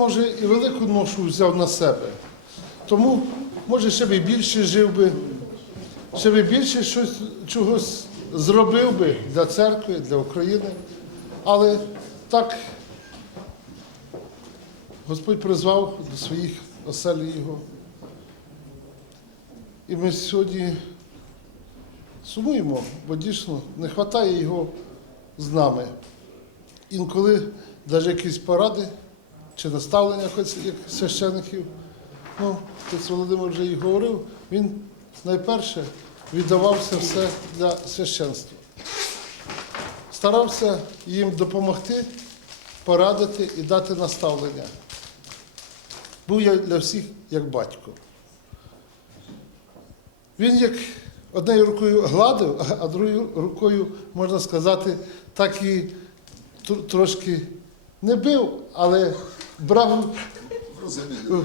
Може, і велику ношу взяв на себе. Тому, може, ще б і більше жив би, ще б і більше щось чогось зробив би для церкви, для України. Але так Господь призвав до своїх оселі його. І ми сьогодні сумуємо, бо дійсно не вистачає його з нами. Інколи навіть якісь поради чи наставлення як священиків. Ну, отець Володимир вже і говорив, він найперше віддавався все для священства. Старався їм допомогти, порадити і дати наставлення. Був я для всіх як батько. Він як однією рукою гладив, а другою рукою, можна сказати, так і трошки не бив, але брав,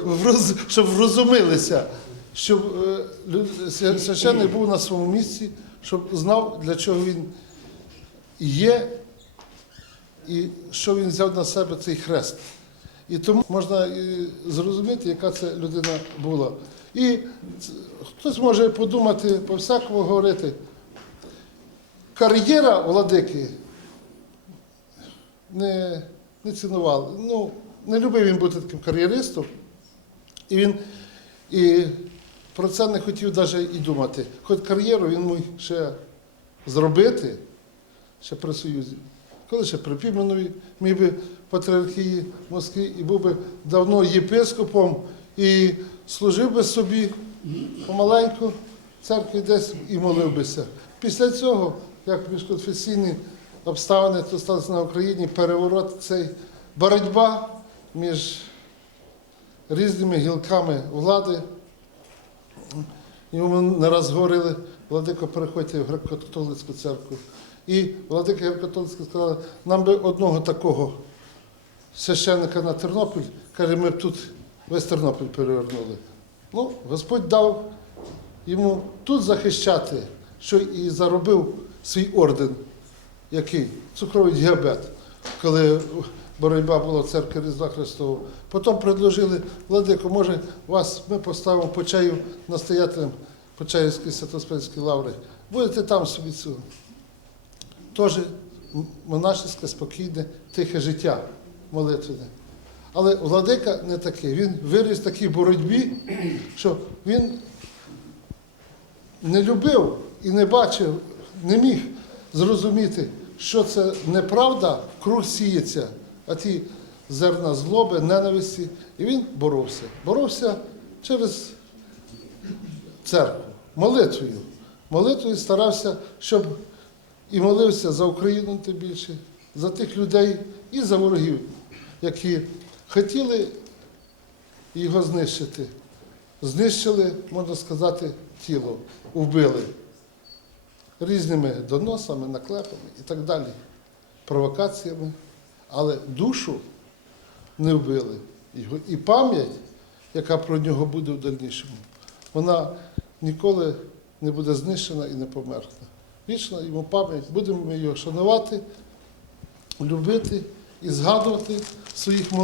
в роз- щоб врозумілися, щоб е, священник був на своєму місці, щоб знав, для чого він є і що він взяв на себе цей хрест. І тому можна і зрозуміти, яка це людина була. І хтось може подумати, по-всякому говорити, кар'єра владики не, не цінували. Ну, не любив він бути таким кар'єристом. І він і про це не хотів навіть і думати. Хоч кар'єру він міг ще зробити, ще при Союзі. Коли ще при Піменові міг би патріархії Москви і був би давно єпископом і служив би собі помаленьку церкві десь і молив бися. Після цього, як міжконфесійні обставини то сталося на Україні, переворот цей боротьба між різними гілками влади. Йому не раз говорили, владико, переходьте в греко-католицьку церкву. І владика греко-католицька сказала, нам би одного такого священника на Тернопіль, каже, ми б тут весь Тернопіль перевернули. Ну, Господь дав йому тут захищати, що і заробив свій орден, який цукровий діабет, коли боротьба була в церкві Різдва Христового. Потім предложили, Владико, може, вас ми поставимо по чаю настоятелем Почаївської Святоспенської лаври. Будете там собі цього. Теж монашеське, спокійне, тихе життя молитвене. Але владика не такий. Він виріс в такій боротьбі, що він не любив і не бачив, не міг зрозуміти, що це неправда, круг сіється, а ті зерна злоби, ненависті. І він боровся. Боровся через церкву, молитвою. Молитвою старався, щоб і молився за Україну тим більше, за тих людей і за ворогів, які хотіли його знищити. Знищили, можна сказати, тіло, вбили різними доносами, наклепами і так далі, провокаціями. Але душу не вбили. Його. І пам'ять, яка про нього буде в дальнішому, вона ніколи не буде знищена і не померкне. Вічна йому пам'ять, будемо ми його шанувати, любити і згадувати своїх молитвах.